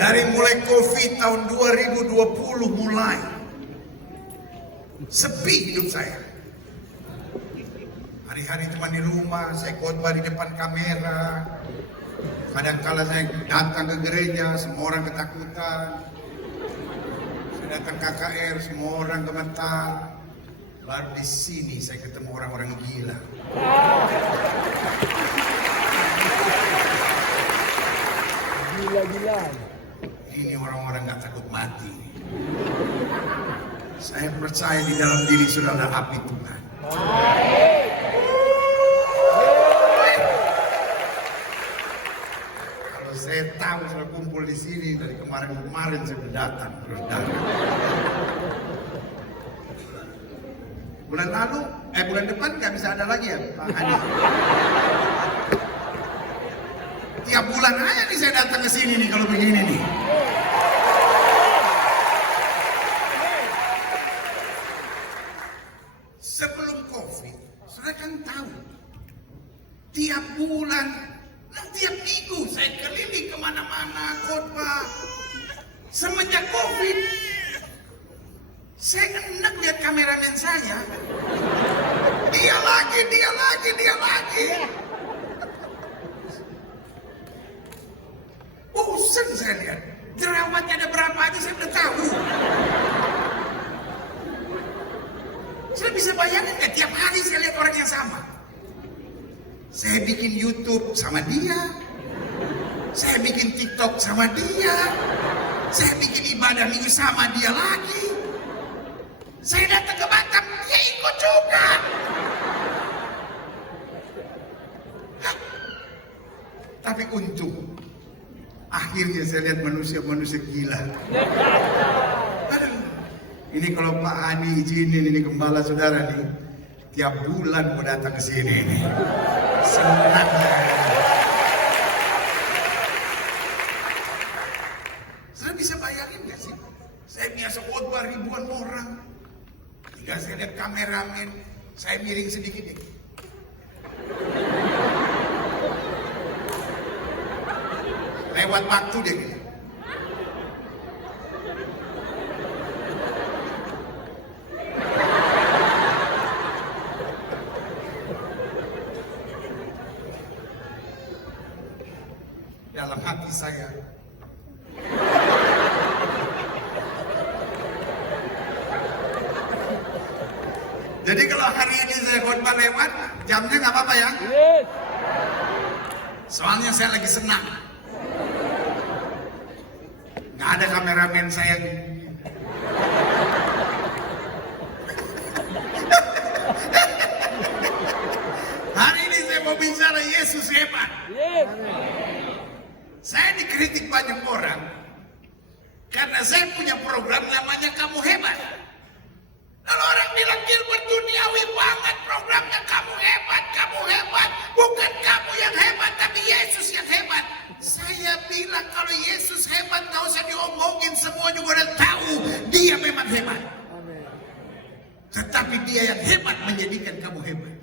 Dari mulai COVID tahun 2020 mulai sepi hidup saya. Hari-hari cuma di rumah, saya khotbah di depan kamera. Kadang-kala saya datang ke gereja, semua orang ketakutan. Saya datang KKR, semua orang gemetar. Baru di sini saya ketemu orang-orang gila. Gila-gilaan. Ini orang-orang gak takut mati. Saya percaya di dalam diri sudah ada api Tuhan. Kalau saya tahu sudah kumpul di sini dari kemarin-kemarin saya sudah datang. Bulan depan nggak bisa ada lagi ya Pak Adi? Tiap bulan aja nih saya datang ke sini nih kalau begini nih. Sebelum COVID, saudara kan tahu, tiap bulan, tiap minggu saya keliling kemana-mana khotbah. Semenjak COVID, saya enak lihat kameramen saya. Dia lagi. Bosan saya lihat. Jerawatnya ada berapa aja saya udah tahu. Saya bisa bayangin nggak tiap hari saya lihat orang yang sama. Saya bikin YouTube sama dia. Saya bikin TikTok sama dia. Saya bikin ibadah minggu sama dia lagi. Saya datang ke Batam, dia ikut juga. Tapi untung, akhirnya saya lihat manusia-manusia gila. Aduh, ini kalau Pak Ani izinin, ini gembala saudara nih, tiap bulan mau datang ke sini nih. Senang. Saya bisa bayangin gak sih? Saya biasa khotbah ribuan orang. Ketika saya lihat kameramen, saya miring sedikit deh. Lewat waktu deh. Dalam hati saya, jadi kalau hari ini saya khotbah lewat, jamnya nggak apa-apa ya? Yes. Soalnya saya lagi senang. Nggak ada kameramen saya. Hari ini saya mau bicara Yesus hebat. Yes. Saya dikritik banyak orang karena saya punya program namanya Kamu Hebat. Kalau orang bilang Gilbert duniawi banget programnya, kamu hebat. Bukan kamu yang hebat, tapi Yesus yang hebat. Saya bilang kalau Yesus hebat, gak usah diomongin, semua juga udah tahu dia memang hebat. Tetapi dia yang hebat menjadikan kamu hebat.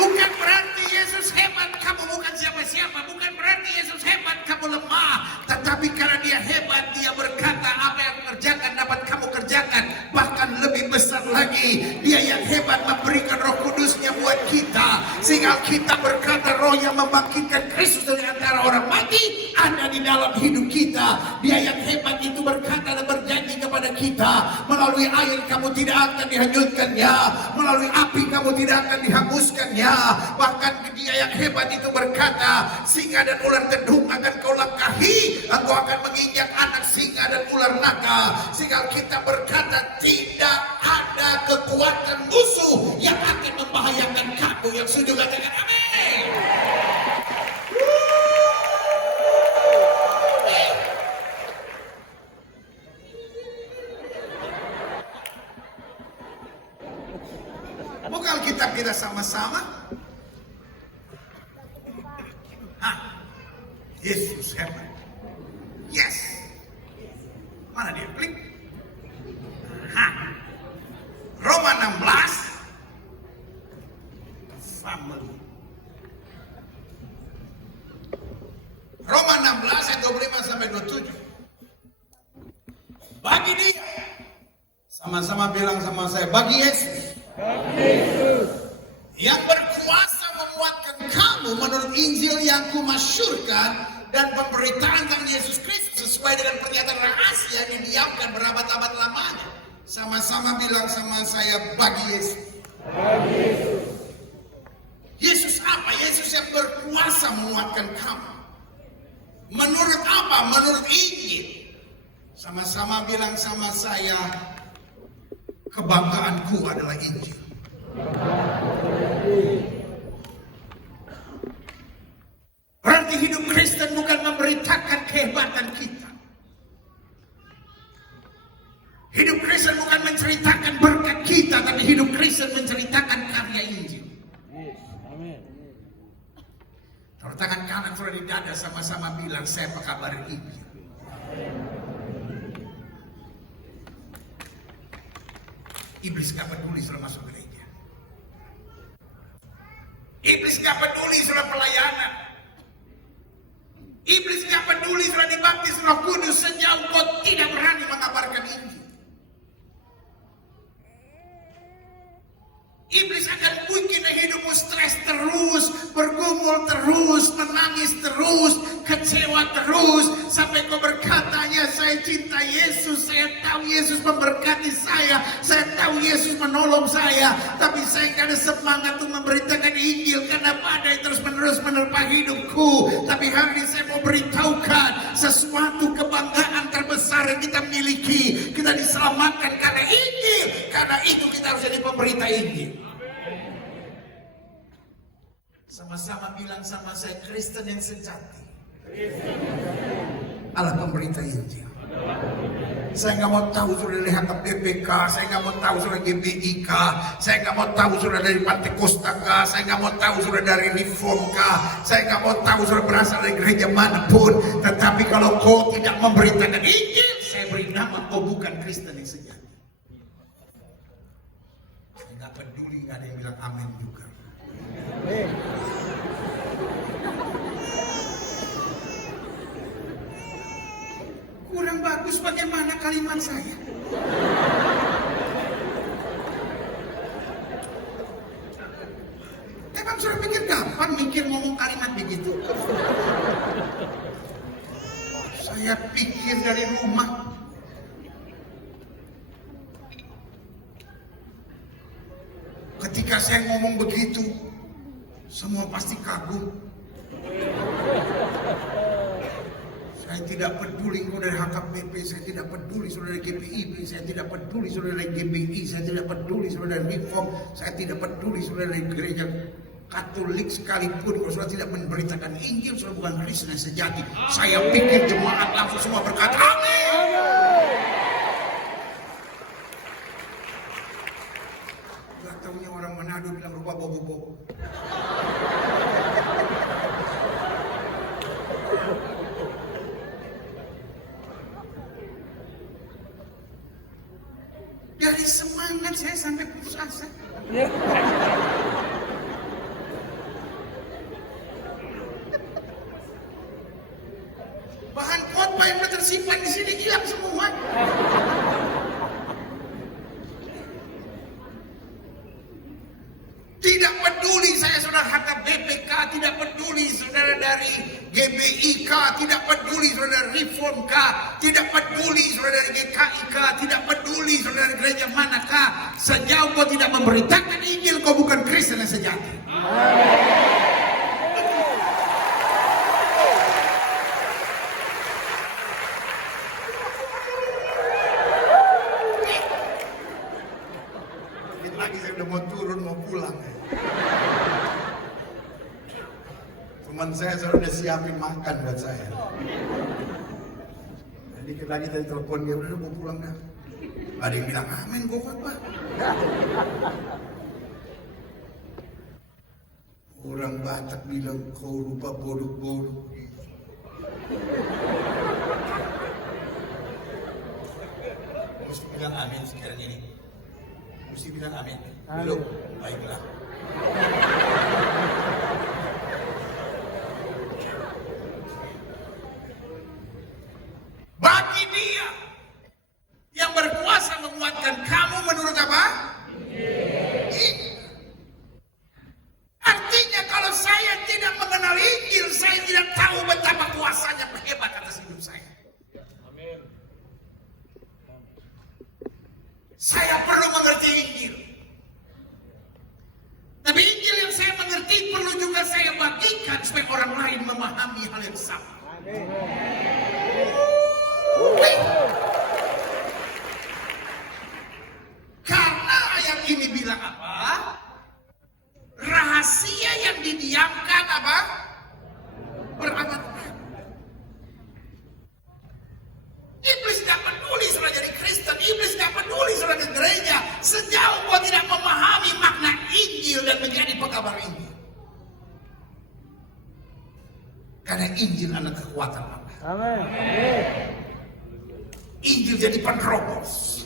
Bukan berarti Yesus hebat, kamu bukan siapa-siapa. Bukan berarti Yesus hebat, kamu lemah. Tetapi karena dia hebat, dia berkata apa yang kerjakan dapat kamu kerjakan. Bahkan lebih besar lagi, dia yang hebat memberikan Roh Kudusnya buat kita. Sehingga kita berkata roh yang membangkitkan Kristus dari antara orang mati ada di dalam hidup kita. Dia yang hebat itu berkata dan berjanji kepada kita, melalui air kamu tidak akan dihanyutkannya, melalui api kamu tidak akan dihanguskannya. Bahkan dia yang hebat itu berkata, singa dan ular tedung akan kau langkahi, engkau akan menginjak anak singa dan ular naga. Sehingga kita berkata tidak ada kekuatan musuh yang akan membahayakan kamu. Yang setuju katakan amin. Bukan Alkitab kita sama-sama? Yesus hebat. Yes. Mana dia? Klik. Roma 16. Family. 16 ayat 25 sampai 27. Bagi dia, sama-sama bilang sama saya, bagi Yesus. Yang berkuasa memuatkan kamu menurut Injil yang kumasyurkan dan pemberitaan tentang Yesus Kristus sesuai dengan pernyataan rahasia yang didiamkan berabad-abad lamanya. Sama-sama bilang sama saya, bagi Yesus. Yesus apa? Yesus yang berkuasa menguatkan kamu. Menurut apa? Menurut Injil. Sama-sama bilang sama saya, kebanggaanku adalah Injil. Berarti hidup Kristen bukan memberitakan kehebatan kita. Hidup Kristen bukan menceritakan berkat kita, tapi hidup Kristen menceritakan karya Injil. Taruh tangan kanan sudah di dada, sama-sama bilang, saya pekabar Injil. Iblis gak peduli sudah masuk gereja. Iblis gak peduli sudah pelayanan. Iblis gak peduli sudah dibaptis Roh Kudus sejauh kau tidak berani mengabarkan Injil. Iblis akan bikin hidupmu stres terus, bergumul terus, menangis terus, kecewa terus, sampai kau berkata, ya saya cinta Yesus, saya tahu Yesus memberkati saya tahu Yesus menolong saya, tapi saya gak ada semangat untuk memberitakan Injil karena badai terus menerus menerpa hidupku. Tapi hari ini saya mau beritahukan sesuatu kebanggaan terbesar yang kita miliki. Kita diselamatkan karena Injil, karena itu kita harus jadi pemberita Injil. Sama-sama bilang sama saya, Kristen yang sejati adalah pemberita Injil. Saya nggak mau tahu sudah dari HKBPK, saya nggak mau tahu sudah GBIK, saya nggak mau tahu sudah dari Pantai Kosta K, saya nggak mau tahu sudah dari Reform K, saya nggak mau tahu sudah berasal dari gereja manapun. Tetapi kalau kau tidak memberitakan Injil, saya beri nama kau bukan Kristen yang sejati. Saya nggak peduli, nggak ada yang bilang amin juga. Kurang bagus bagaimana kalimat saya? Emang sudah pikir gampang mikir ngomong kalimat begitu? Saya pikir dari rumah. Ketika saya ngomong begitu, semua pasti kagum. Saya tidak peduli kau dari HKBP, saya tidak peduli saudara dari GPIB, saya tidak peduli saudara dari GBI, saya tidak peduli saudara dari Reform, saya tidak peduli saudara dari gereja Katolik sekalipun. Kalau saudara tidak memberitakan Injil, saudara bukan Kristen yang sejati. Saya pikir jemaat langsung semua berkata amin. Gak taunya orang Manado bilang rupa bobo-bobo. Dari semangat saya sampai putus asa. Bahan khotbah yang sudah tersimpan di sini hilang semua. Tidak peduli saya saudara HKBPK, tidak peduli saudara dari GBIK, tidak peduli saudara dari Reform K, tidak peduli saudara dari GKIK, tidak peduli saudara dari gereja manakah. Sejauh kau tidak memberitakan Injil, kau bukan Kristen yang sejati. Lagi saya udah mau turun, mau pulang. Teman saya udah siapin makan buat saya. Dikit lagi tadi telepon dia, udah mau pulang dah. Ada yang bilang amin, gue apa? Orang Batak bilang kau rupa bodoh-bodoh. Mesti bilang amin sekarang ini. Mesti bilang amin. Belum, baiklah. memahami hal yang sama. Karena ayat ini bilang apa? Rahasia yang didiamkan apa? Berabad-abad. Iblis tidak peduli saudara jadi Kristen, iblis tidak peduli saudara ke gereja, sejauh kau tidak memahami makna Injil dan menjadi pekabar Injil. Karena Injil adalah kekuatan Allah. Amin. Injil jadi penerobos.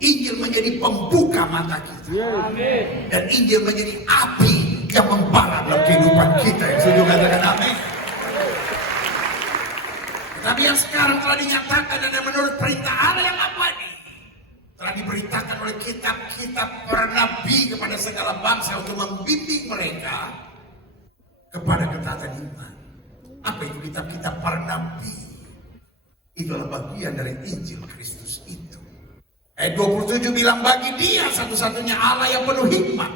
Injil menjadi pembuka mata kita. Dan Injil menjadi api yang membara dalam kehidupan kita. Yang setuju katakan amin. Tapi yang sekarang telah dinyatakan dan menurut perintah Allah yang apa ini? Telah diberitakan oleh kitab-kitab para nabi kepada segala bangsa untuk membimbing mereka kepada ketaatan iman. Apa itu kitab-kitab para nabi? Itu adalah bagian dari Injil Kristus itu. Ayat 27 bilang bagi dia satu-satunya Allah yang penuh hikmat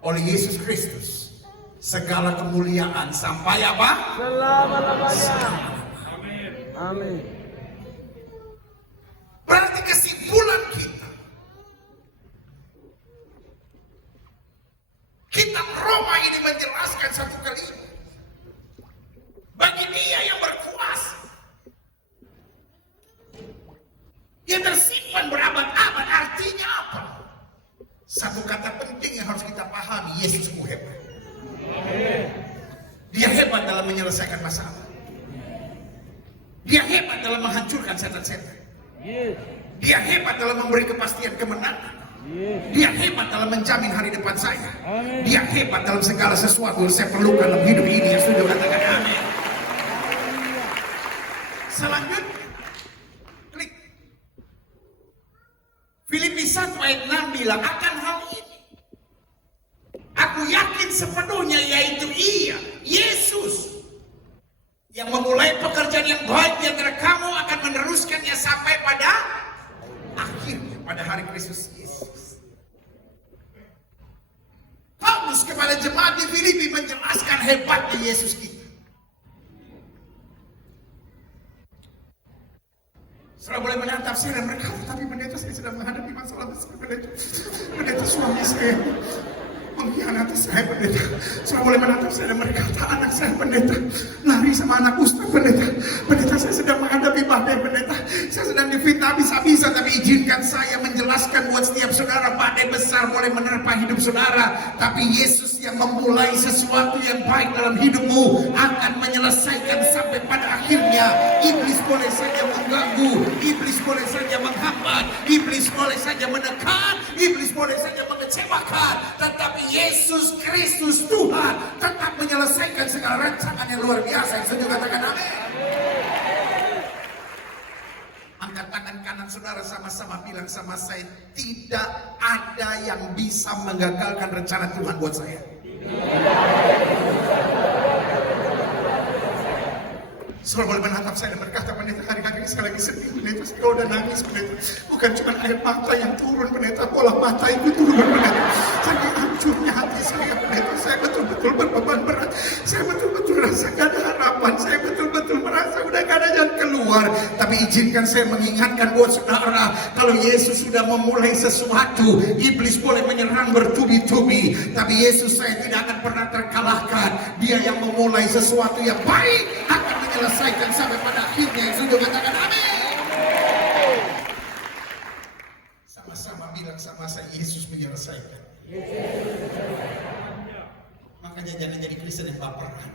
oleh Yesus Kristus. Segala kemuliaan sampai apa? Selama-lamanya. Amin. Berarti kesimpulan kita, kitab Roma ini menjelaskan satu kalimat. Bagi dia yang berkuasa, yang tersimpan berabad-abad, artinya apa? Satu kata penting yang harus kita pahami, Yesus hebat. Dia hebat dalam menyelesaikan masalah. Dia hebat dalam menghancurkan setan-setan. Dia hebat dalam memberi kepastian kemenangan. Dia hebat dalam menjamin hari depan saya. Dia hebat dalam segala sesuatu yang saya perlukan dalam hidup ini. Yang sudah katakan amin. Selanjutnya, klik. Filipi 1 ayat 6 bilang akan hal ini aku yakin sepenuhnya, yaitu Ia, Yesus, yang memulai pekerjaan yang baik di antara kamu akan meneruskannya sampai pada akhirnya, pada hari Kristus Yesus. Paulus kepada jemaat di Filipi menjelaskan hebatnya Yesus kita. Saudara boleh menatap saya dan berkata, tapi pendeta saya sedang menghadapi masalah besar, pendeta suami saya mengkhianati saya, pendeta. Saudara boleh menatap saya dan berkata, anak saya pendeta lari sama anak ustaz, pendeta saya sedang menghadapi badai, pendeta saya sedang difitnah bisa-bisa, tapi izinkan saya menjelaskan buat setiap saudara, badai besar boleh menerpa hidup saudara, tapi Yesus yang memulai sesuatu yang baik dalam hidupmu akan menyelesaikan sampai pada akhirnya. Iblis boleh saja mengganggu, iblis boleh saja menghambat, iblis boleh saja menekan, iblis boleh saja mengecewakan, tetapi Yesus Kristus Tuhan tetap menyelesaikan segala rancangan yang luar biasa. Yang setuju katakan amin. Angkat tangan kanan saudara, sama-sama bilang sama saya, tidak ada yang bisa menggagalkan rencana Tuhan buat saya. Saudara boleh menatap saya dan berkata, pendeta hari-hari ini saya lagi sedih, pendeta saya udah nangis, pendeta. Bukan cuma air mata yang turun, pendeta, bola mata itu turun, pendeta. Saking hancurnya hati saya, pendeta. Saya betul-betul berbeban berat. Saya betul-betul rasa gak ada harapan. Saya betul-betul merasa udah gak ada jalan keluar. Tapi izinkan saya mengingatkan buat saudara, kalau Yesus sudah memulai sesuatu, iblis boleh menyerang bertubi-tubi, tapi Yesus saya tidak akan pernah terkalahkan. Dia yang memulai sesuatu yang baik akan menyelesaikan sampai pada akhirnya. Yang sudah katakan amin. Sama-sama bilang sama saya, Yesus menyelesaikan. Makanya jangan jadi Kristen yang baperan.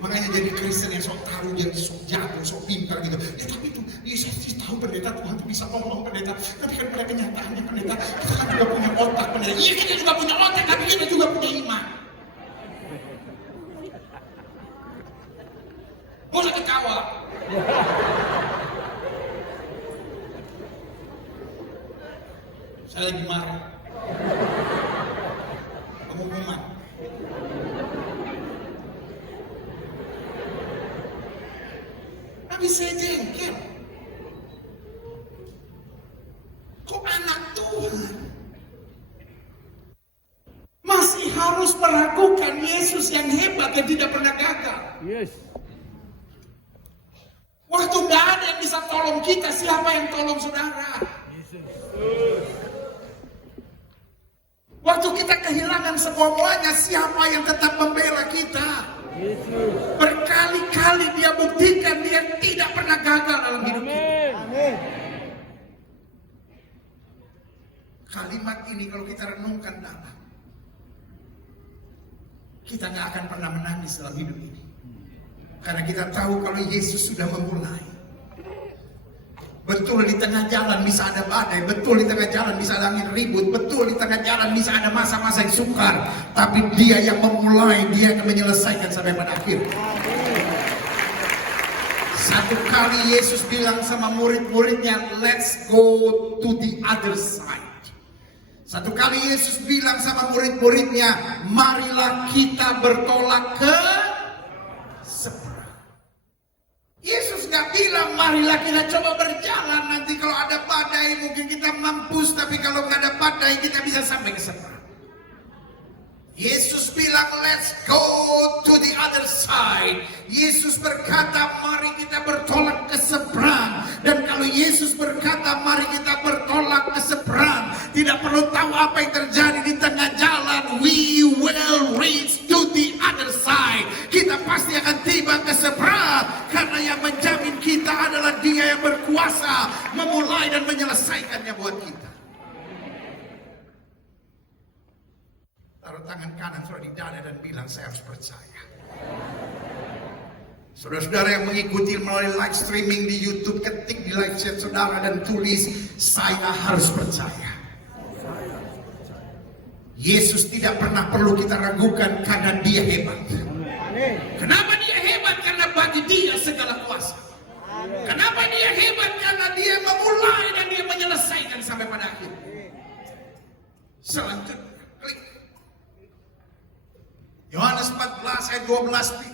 Makanya jadi Kristen yang sok tahu, jadi sok jago, sok pintar gitu. Ya tapi itu, Yesus tahu pendeta, Tuhan tuh bisa ngomong pendeta. Tapi kan pada kenyataannya pendeta, kita kan juga punya otak pendeta. Iya kita juga punya otak, tapi kita juga punya iman. Boleh ketawa. Saya lagi marah. Pengumuman. Tapi saya jengkel. Kok anak Tuhan masih harus meragukan Yesus yang hebat Yes. Waktu nggak ada yang bisa tolong kita, siapa yang tolong saudara? Waktu kita kehilangan semuanya, siapa yang tetap membela kita? Yesus. Berkali-kali dia buktikan dia tidak pernah gagal dalam hidup kita. Amin. Kalimat ini kalau kita renungkan dalam, kita nggak akan pernah menangis dalam hidup ini. Karena kita tahu kalau Yesus sudah memulai. Betul di tengah jalan bisa ada badai, betul di tengah jalan bisa ada angin ribut, betul di tengah jalan bisa ada masa-masa yang sukar. Tapi dia yang memulai, dia akan menyelesaikan sampai pada akhir. Satu kali Yesus bilang sama murid-muridnya, let's go to the other side. Satu kali Yesus bilang sama murid-muridnya, marilah kita bertolak ke seberang. Yesus gak bilang marilah kita coba berjalan, nanti kalau ada badai mungkin kita mampus, tapi kalau gak ada badai kita bisa sampai ke seberang. Yesus bilang let's go to the other side. Yesus berkata mari kita bertolak ke seberang. Dan kalau Yesus berkata mari kita bertolak ke seberang, tidak perlu tahu apa yang terjadi di tengah jalan, we will reach to the other side. Kita pasti akan tiba ke seberang, karena yang menjamin kita adalah Dia yang berkuasa memulai dan menyelesaikannya buat kita. Taruh tangan kanan saudara di dada dan bilang saya harus percaya. Saudara-saudara yang mengikuti melalui live streaming di YouTube, ketik di live chat saudara dan tulis saya harus percaya. Yesus tidak pernah perlu kita ragukan karena Dia hebat. Kenapa Dia hebat? Karena bagi Dia segala kuasa. Kenapa Dia hebat? Karena Dia memulai dan Dia menyelesaikan sampai pada akhir. Selanjutnya klik Yohanes 14 ayat 12.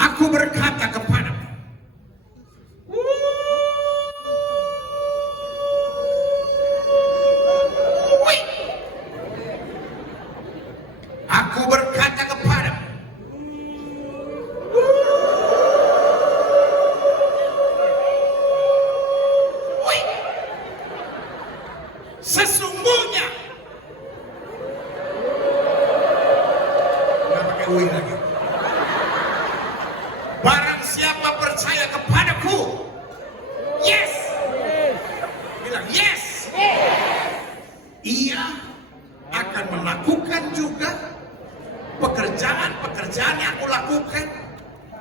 Aku berkata kepadamu, aku berkata kepadamu, sesungguhnya, nggak pakai wih lagi. Barang siapa percaya kepadaku, yes, bilang yes, ia akan melakukan juga pekerjaan-pekerjaan yang aku lakukan,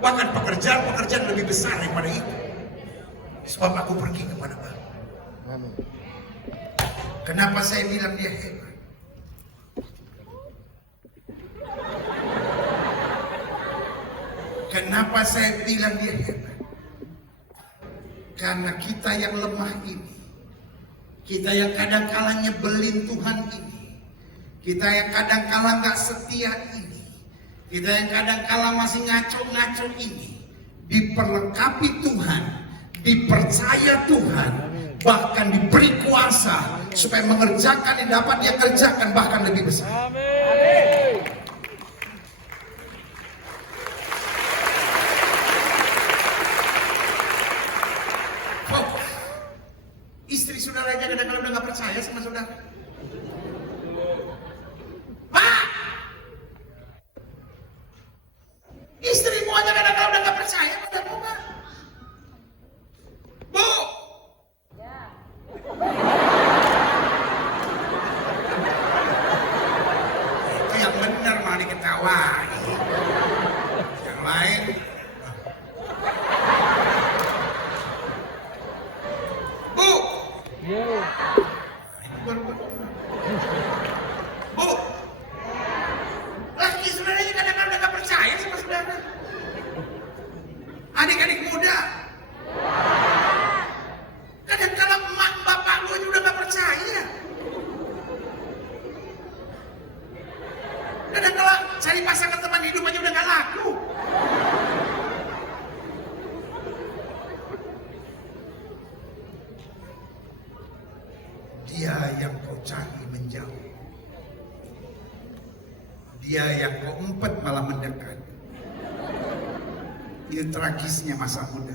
bahkan pekerjaan-pekerjaan lebih besar daripada itu. Sebab aku pergi kepada Bapa. Kenapa saya bilang Dia hebat? Kenapa saya bilang Dia hebat? Karena kita yang lemah ini, kita yang kadang-kala nyebelin Tuhan ini, kita yang kadang-kala gak setia ini, kita yang kadang-kala masih ngaco-ngaco ini, diperlengkapi Tuhan, dipercaya Tuhan, bahkan diberi kuasa supaya mengerjakan yang dapat Dia kerjakan bahkan lebih besar. Amin. Istri saudara aja kadang-kadang udah gak percaya sama saudara. Pak, istrimu aja kadang-kadang udah gak percaya padamu, Pak. Bu, itu yang benar malah diketawain. Yang lain, Bu, Bu, laki saudaranya kadang-kadang udah gak percaya sama saudara. Adik-adik muda, kadang-kadang emak bapak lu aja udah gak percaya. Kadang-kadang cari pasangan teman hidup aja udah gak laku. Dia yang kau cari menjauh. Dia yang keempat malah mendekat. Itu tragisnya masa muda.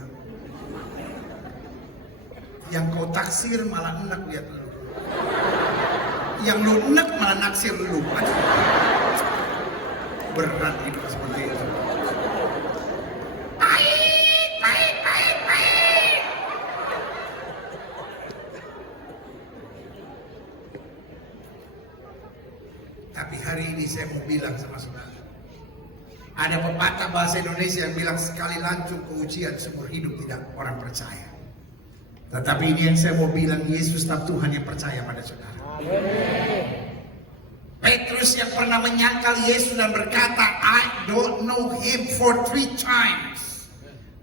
Yang kau taksir malah enak lihat lu. Yang lu enak malah naksir lu. Aduh. Berat hidup seperti itu. Baik. Tapi hari ini saya mau bilang sama saudara. Ada pepatah bahasa Indonesia yang bilang sekali lancung ke ujian seumur hidup tidak orang percaya. Tetapi ini yang saya mau bilang, Yesus tetap Tuhan yang percaya pada saudara. Petrus yang pernah menyangkal Yesus dan berkata, I don't know him for 3 times.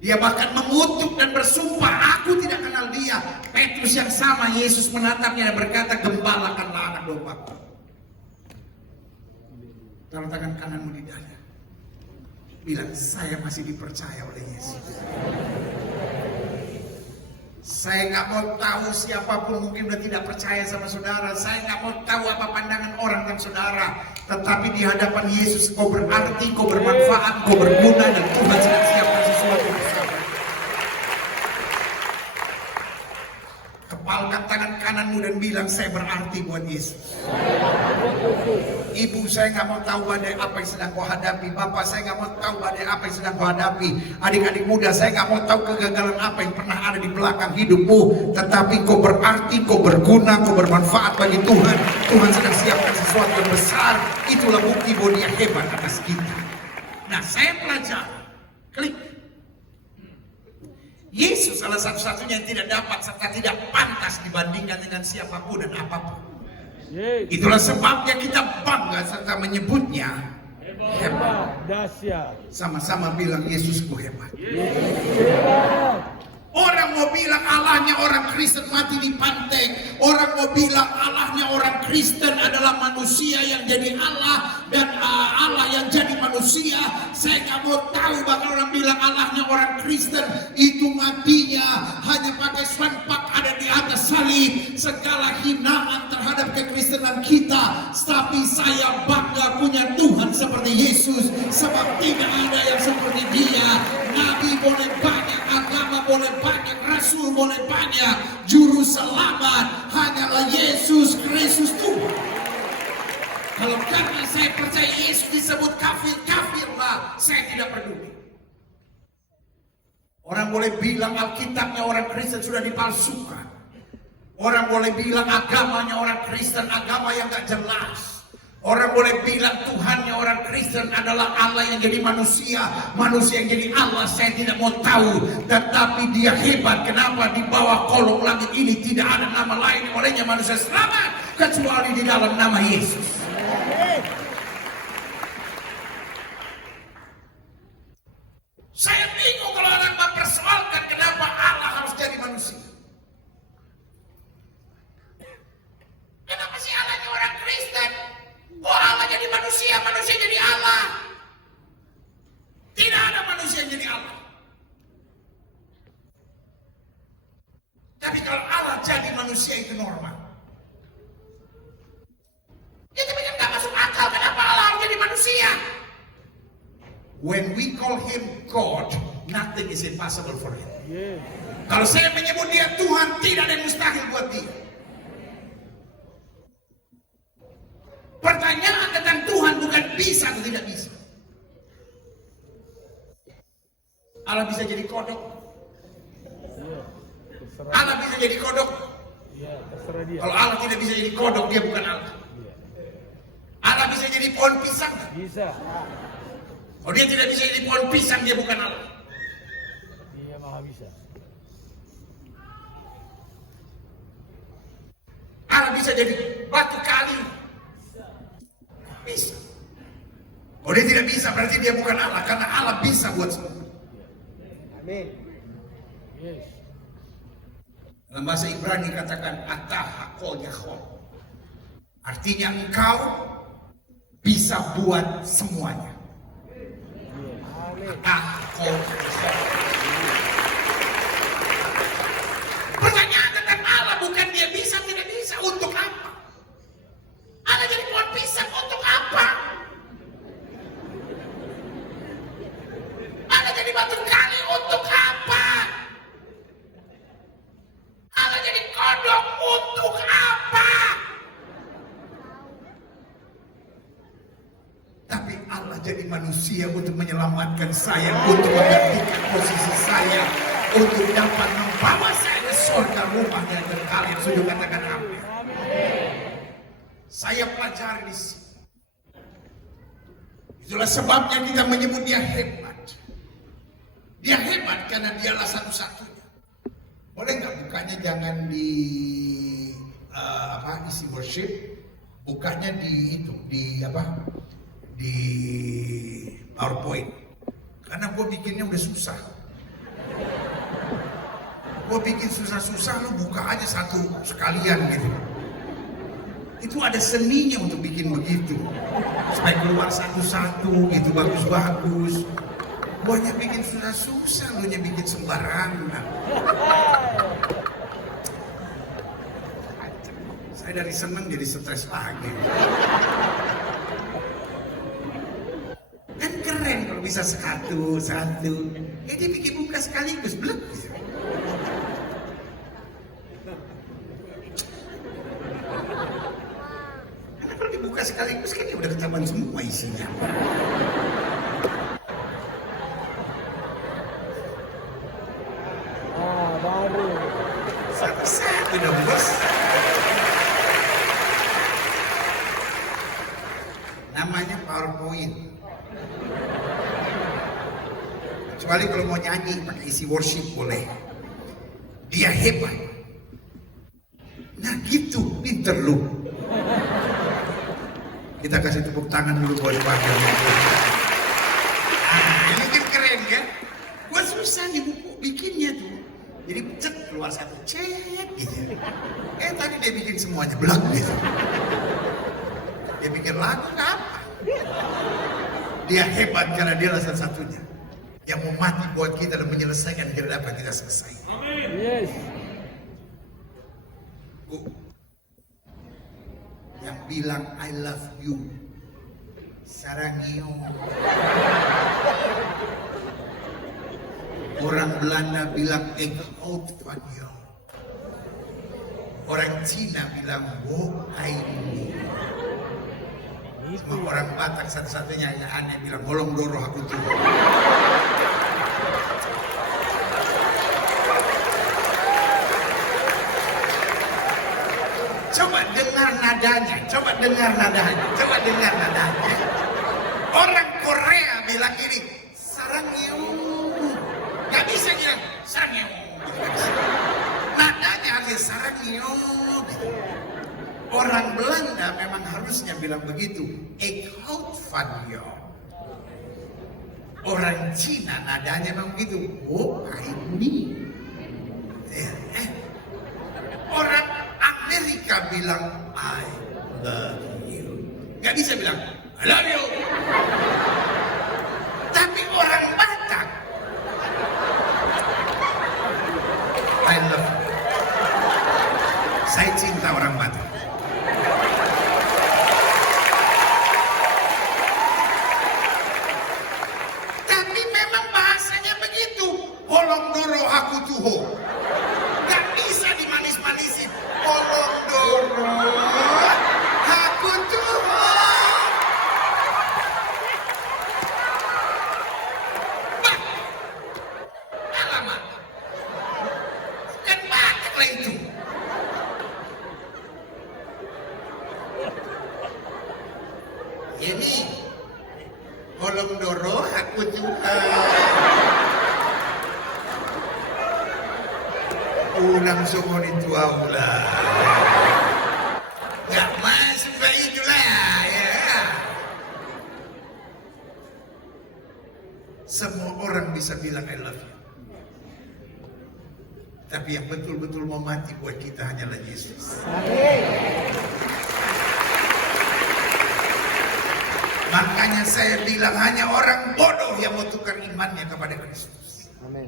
Dia bahkan mengutuk dan bersumpah, aku tidak kenal dia. Petrus yang sama, Yesus menatapnya dan berkata, gembalakanlah anak dombaku. Taruh tangan kananmu di dada. Bilang, saya masih dipercaya oleh Yesus. Saya nggak mau tahu siapapun mungkin udah tidak percaya sama saudara. Saya nggak mau tahu apa pandangan orang tentang saudara. Tetapi di hadapan Yesus kau berarti, kau bermanfaat, kau berguna, dan Tuhan sedang siapkan sesuatu bersama. Kepalkan tangan kananmu dan bilang, saya berarti buat Yesus. Ibu, saya nggak mau tahu badai apa yang sedang kau hadapi. Bapak, saya nggak mau tahu badai apa yang sedang kau hadapi. Adik-adik muda, saya nggak mau tahu kegagalan apa yang pernah ada di belakang hidupmu. Tetapi kau berarti, kau berguna, kau bermanfaat bagi Tuhan. Tuhan sedang siapkan sesuatu yang besar. Itulah bukti bahwa Dia hebat atas kita. Nah, saya pelajari. Klik. Yesus salah satu-satunya yang tidak dapat serta tidak pantas dibandingkan dengan siapapun dan apapun. Itulah sebabnya kita bangga serta menyebutnya hebat. Dahsyat. Sama-sama bilang, Yesusku hebat. Hebat. Orang mau bilang Allahnya orang Kristen mati di pantai. Orang mau bilang Allahnya orang Kristen adalah manusia yang jadi Allah, dan Allah yang jadi manusia. Saya nggak mau tahu. Bahkan orang bilang Allahnya orang Kristen itu matinya hanya pakai sempak ada di atas salib. Segala hinaan terhadap kekristenan kita. Tapi saya bangga punya Tuhan seperti Yesus, sebab tidak ada yang seperti Dia. Nabi boleh banyak, agama boleh banyak, rasul boleh banyak, juru selamat hanyalah Yesus Kristus Tuhan. Kalau karena saya percaya Yesus disebut kafir, kafirlah, saya tidak peduli. Orang boleh bilang Alkitabnya orang Kristen sudah dipalsukan. Orang boleh bilang agamanya orang Kristen agama yang gak jelas. Orang boleh bilang Tuhannya orang Kristen adalah Allah yang jadi manusia, manusia yang jadi Allah. Saya tidak mau tahu, tetapi Dia hebat. Kenapa? Di bawah kolong langit ini tidak ada nama lain olehnya manusia selamat kecuali di dalam nama Yesus. Saya bingung kalau orang mempersoalkan kenapa Allah harus jadi manusia. Kenapa sih Allahnya orang Kristen? Oh, Allah jadi manusia, manusia jadi Allah. Tidak ada manusia yang jadi Allah. Tapi kalau Allah jadi manusia itu normal. Ya tapi kan gak masuk akal, kenapa Allah harus jadi manusia? When we call Him God, nothing is impossible for Him. Kalau saya menyebut Dia Tuhan, tidak ada yang mustahil buat Dia. Pertanyaan tentang Tuhan bukan bisa atau tidak bisa. Allah bisa jadi kodok. Allah bisa jadi kodok. Kalau Allah tidak bisa jadi kodok, Dia bukan Allah. Allah bisa jadi pohon pisang. Bisa. Kalau Dia tidak bisa jadi pohon pisang, Dia bukan Allah. Dia maha bisa. Allah bisa jadi batu kali. Bisa. Kalau Dia tidak bisa, berarti Dia bukan Allah. Karena Allah bisa buat semua. Amin. Yes. Dalam bahasa Ibrani katakan atah hakol yahol. Artinya engkau bisa buat semuanya. Atah hakol. Pertanyaan tentang Allah bukan Dia bisa tidak bisa. Untuk apa? Allah jadi pohon pisang untuk apa? Allah jadi manusia untuk menyelamatkan saya, untuk menggantikan posisi saya, untuk dapat membawa saya ke surga rumahnya dan kalian sudah katakan amin. Saya pelajari di sini. Itulah sebabnya kita menyebut dia hebat. Dia hebat karena dialah satu-satunya. Boleh nggak bukanya jangan di isi worship, bukanya di itu di PowerPoint. Karena gue bikinnya udah susah. Gue bikin susah-susah, lu buka aja satu sekalian gitu. Itu ada seninya untuk bikin begitu. Supaya keluar satu-satu gitu, bagus-bagus. Guanya bikin susah-susah, lu nya bikin sembarangan. Saya dari senang jadi stres lagi. Kan keren kalau bisa satu-satu. Dia bikin buka sekaligus, blek. Karena kalau dibuka sekaligus kan dia udah ketahuan semua isinya. Baru. Satu-satu dong, bos. Namanya PowerPoint. Kecuali kalau mau nyanyi pakai isi worship boleh. Dia hebat. Nah gitu, pinter lu. Kita kasih tepuk tangan dulu buat Pak. Ini kan keren kan? Gua susah nih buku bikinnya tuh. Jadi cet keluar satu cet gitu. Tadi dia bikin semuanya belak gitu. Dia bikin lagu apa? Dia hebat karena dia satu-satunya yang mau mati buat kita dan menyelesaikan hidup dapat kita selesai. Yes. Yang bilang I love you, sarangio. Orang Belanda bilang ik houd van jou. Orang Cina bilang wo hai ni. Cuma orang Batak satu-satunya yang aneh bilang golong doro aku tuh. Coba dengar nadanya. Orang Korea bilang ini sarangyo. Gak bisa bilang sarangyo. Nadanya harus sarangyo. Orang Belanda memang harusnya bilang begitu. Ik houd van jou. Orang Cina nadanya memang begitu. Oh, ini. Orang Amerika bilang I love you. Gak bisa bilang I love you. Tapi orang Batak I love you. Saya cinta orang Batak. Tapi memang bahasanya begitu. Holong doro aku tuho. Gak bisa dimanis-manisin. Holong doro aku tuho. Bah, alamak. Kan Batak lah itu. Ini holong doro aku tuho. Unang sumon itu aula. Gak masuk ke itulah ya. Semua orang bisa bilang I love you. Tapi yang betul-betul mau mati buat kita hanyalah Yesus. Makanya saya bilang hanya orang bodoh yang mau tukar imannya kepada Kristus. Amin.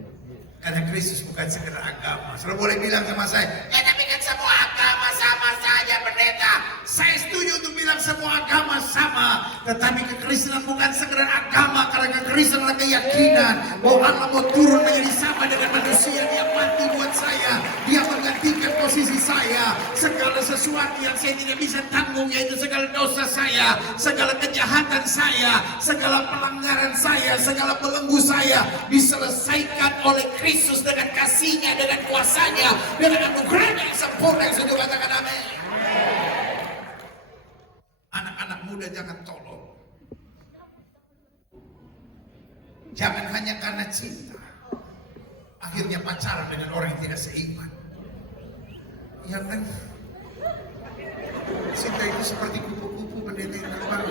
Karena Kristus bukan sekedar agama. Selalu boleh bilang sama saya, ya tapi kan semua agama sama saja pendeta. Saya setuju untuk bilang semua agama sama, tetapi kekristenan bukan sekedar agama, karena kekristenan adalah keyakinan bahwa Allah mau turun menjadi sama dengan manusia. Dia mati buat saya, dia menggantikan posisi saya. Segala sesuatu yang saya tidak bisa tanggung, yaitu segala dosa saya, segala kejahatan saya, segala pelanggaran saya, segala belenggu saya, diselesaikan oleh Kristus dengan kasih-Nya, dengan kuasa-Nya, dengan anugerah-Nya yang sempurna. Yang sudah katakan amin. Anak-anak muda jangan tolol. Jangan hanya karena cinta akhirnya pacaran dengan orang yang tidak seiman. Ya kan? Cinta itu seperti kupu-kupu pendeta yang terbang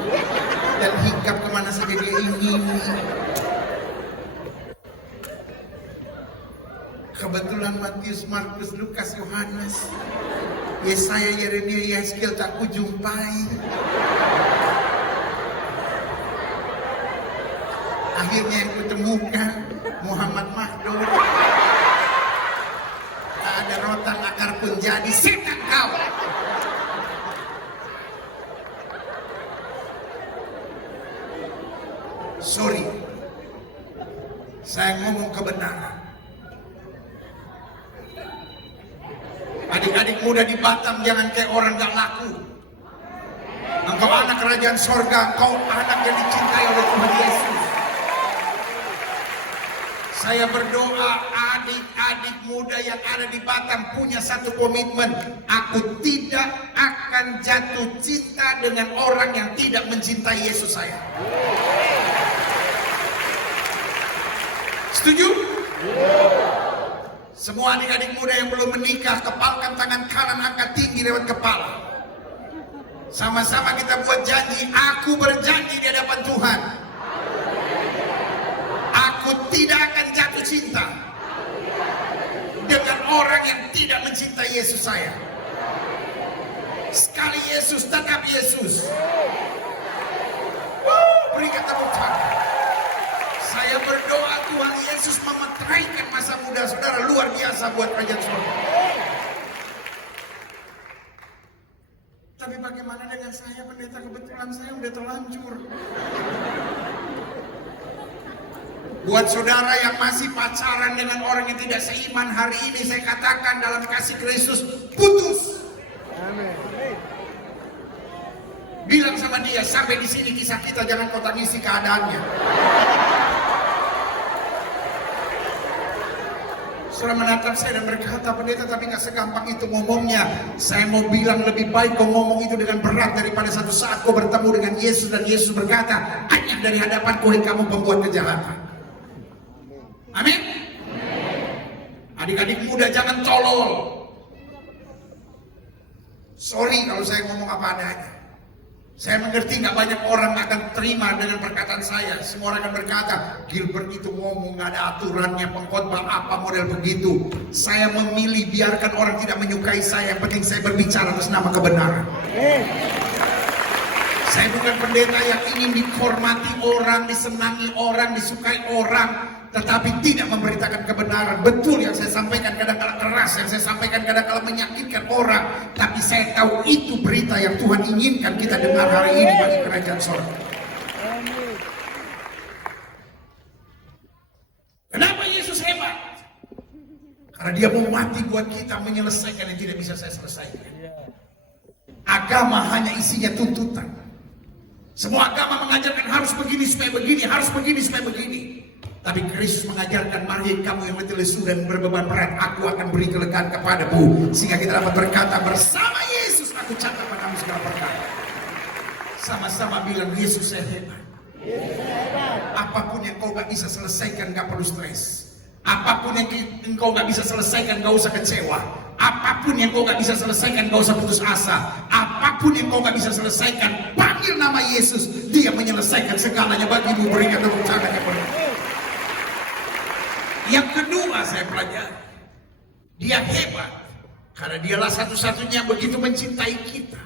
dan hingkap kemana saja dia ingin. Kebetulan Matius, Markus, Lukas, Yohanes, Yesaya, Yeremia, Yeskel tak kujumpai. Akhirnya yang kutemukan Muhammad Mahdud. Tak ada rotan akar pun jadi, setan kau. Sorry, saya ngomong kebenaran. Adik-adik muda di Batam, jangan kayak orang gak laku. Engkau anak kerajaan sorga, engkau anak yang dicintai oleh Tuhan Yesus. Saya berdoa adik-adik muda yang ada di Batam punya satu komitmen. Aku tidak akan jatuh cinta dengan orang yang tidak mencintai Yesus saya. Setuju? Semua adik-adik muda yang belum menikah, kepalkan tangan kanan, angkat tinggi lewat kepala. Sama-sama kita buat janji. Aku berjanji di hadapan Tuhan, aku tidak akan jatuh cinta dengan orang yang tidak mencintai Yesus saya. Sekali Yesus, tetap Yesus. Berikan tepuk tangan. Saya berdoa Tuhan Yesus memeteraikan masa muda saudara luar biasa buat kerajaan surga. Tapi bagaimana dengan saya, pendeta? Kebetulan saya udah terlanjur. Buat saudara yang masih pacaran dengan orang yang tidak seiman, hari ini saya katakan dalam kasih Kristus, putus. Amin. Bilang sama dia, sampai di sini kisah kita, jangan kau tangisi keadaannya. Saudara menatap saya dan berkata, pendeta, tapi gak segampang itu ngomongnya. Saya mau bilang lebih baik kau ngomong itu dengan berat daripada satu saat kau bertemu dengan Yesus dan Yesus berkata, hanya dari hadapanku kamu pembuat kejahatan. Amin. Adik-adik muda jangan tolol. Sorry kalau saya ngomong apa adanya. Saya mengerti gak banyak orang akan terima dengan perkataan saya. Semua orang akan berkata, Gilbert itu ngomong gak ada aturannya, pengkhotbah apa model begitu. Saya memilih biarkan orang tidak menyukai saya, yang penting saya berbicara atas nama kebenaran. Saya bukan pendeta yang ingin dihormati orang, disenangi orang, disukai orang, tetapi tidak memberitakan kebenaran. Betul yang saya sampaikan kadang-kala keras, yang saya sampaikan kadang-kala menyakitkan orang, tapi saya tahu itu berita yang Tuhan inginkan kita dengar hari ini bagi kerajaan surga. Kenapa Yesus hebat? Karena dia mau mati buat kita, menyelesaikan yang tidak bisa saya selesaikan. Agama hanya isinya tuntutan. Semua agama mengajarkan harus begini supaya begini, harus begini supaya begini. Tapi Kristus mengajarkan, mari kamu yang letih lesu dan berbeban berat, aku akan beri kelegaan kepadamu. Sehingga kita dapat berkata, bersama Yesus aku catat padamu segala perkara. Sama-sama bilang, Yesus saya hebat. Apapun yang kau gak bisa selesaikan, gak perlu stres. Apapun yang engkau gak bisa selesaikan, gak usah kecewa. Apapun yang kau gak bisa selesaikan, gak usah putus asa. Apapun yang kau gak bisa selesaikan, panggil nama Yesus, dia menyelesaikan segalanya bagimu. Berikan tepuk tangan yang benar. Yang kedua saya pelajari, dia hebat karena dialah satu-satunya yang begitu mencintai kita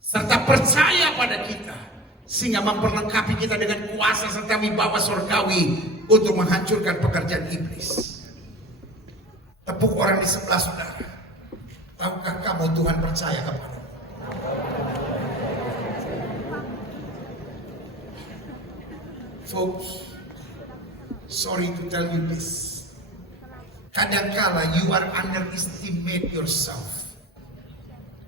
serta percaya pada kita, sehingga memperlengkapi kita dengan kuasa serta wibawa surgawi untuk menghancurkan pekerjaan iblis. Tepuk orang di sebelah saudara. Tahukah kamu Tuhan percaya kepadamu? Folks, sorry to tell you this. Kadangkala you are underestimate yourself.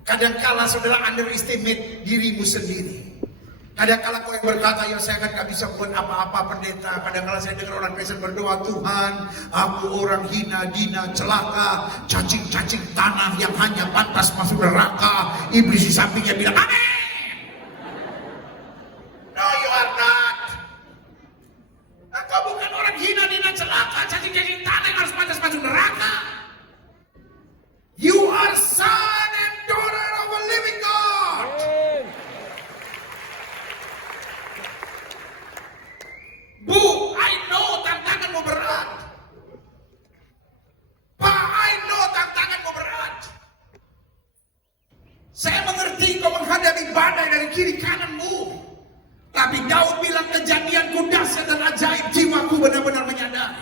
Kadangkala saudara underestimate dirimu sendiri. Kadangkala kau yang berkata, ya saya kan gak bisa buat apa-apa pendeta. Kadangkala saya dengar orang Kristen berdoa, Tuhan, aku orang hina, dina, celaka, cacing-cacing tanah yang hanya pantas masuk neraka. Iblis di sampingnya bilang, amin. No, you are not. Engkau bukan orang hina, dina, celaka, cacing-cacing tanah yang harus pantas masuk neraka. You are son and daughter of a living God. Bu, I know tantanganmu berat. Pak, I know tantanganmu berat. Saya mengerti kau menghadapi badai dari kiri kananmu. Tapi Daud bilang kejadianku dahsyat dan ajaib, jiwaku benar-benar menyadari.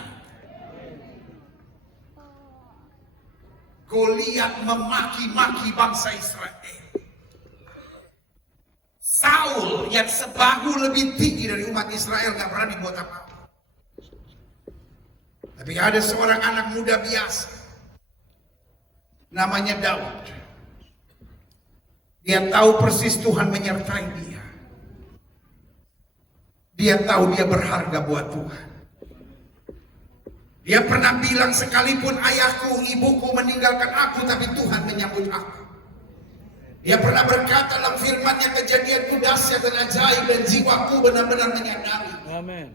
Goliat memaki-maki bangsa Israel. Saul yang sebahu lebih tinggi dari umat Israel gak berani buat apa-apa. Tapi ada seorang anak muda biasa, namanya Daud. Dia tahu persis Tuhan menyertai dia. Dia tahu dia berharga buat Tuhan. Dia pernah bilang, sekalipun ayahku, ibuku meninggalkan aku, tapi Tuhan menyambut aku. Dia pernah berkata dalam firman-Nya, kejadianku dahsyat dan ajaib, dan jiwaku benar-benar menyadari. Amin.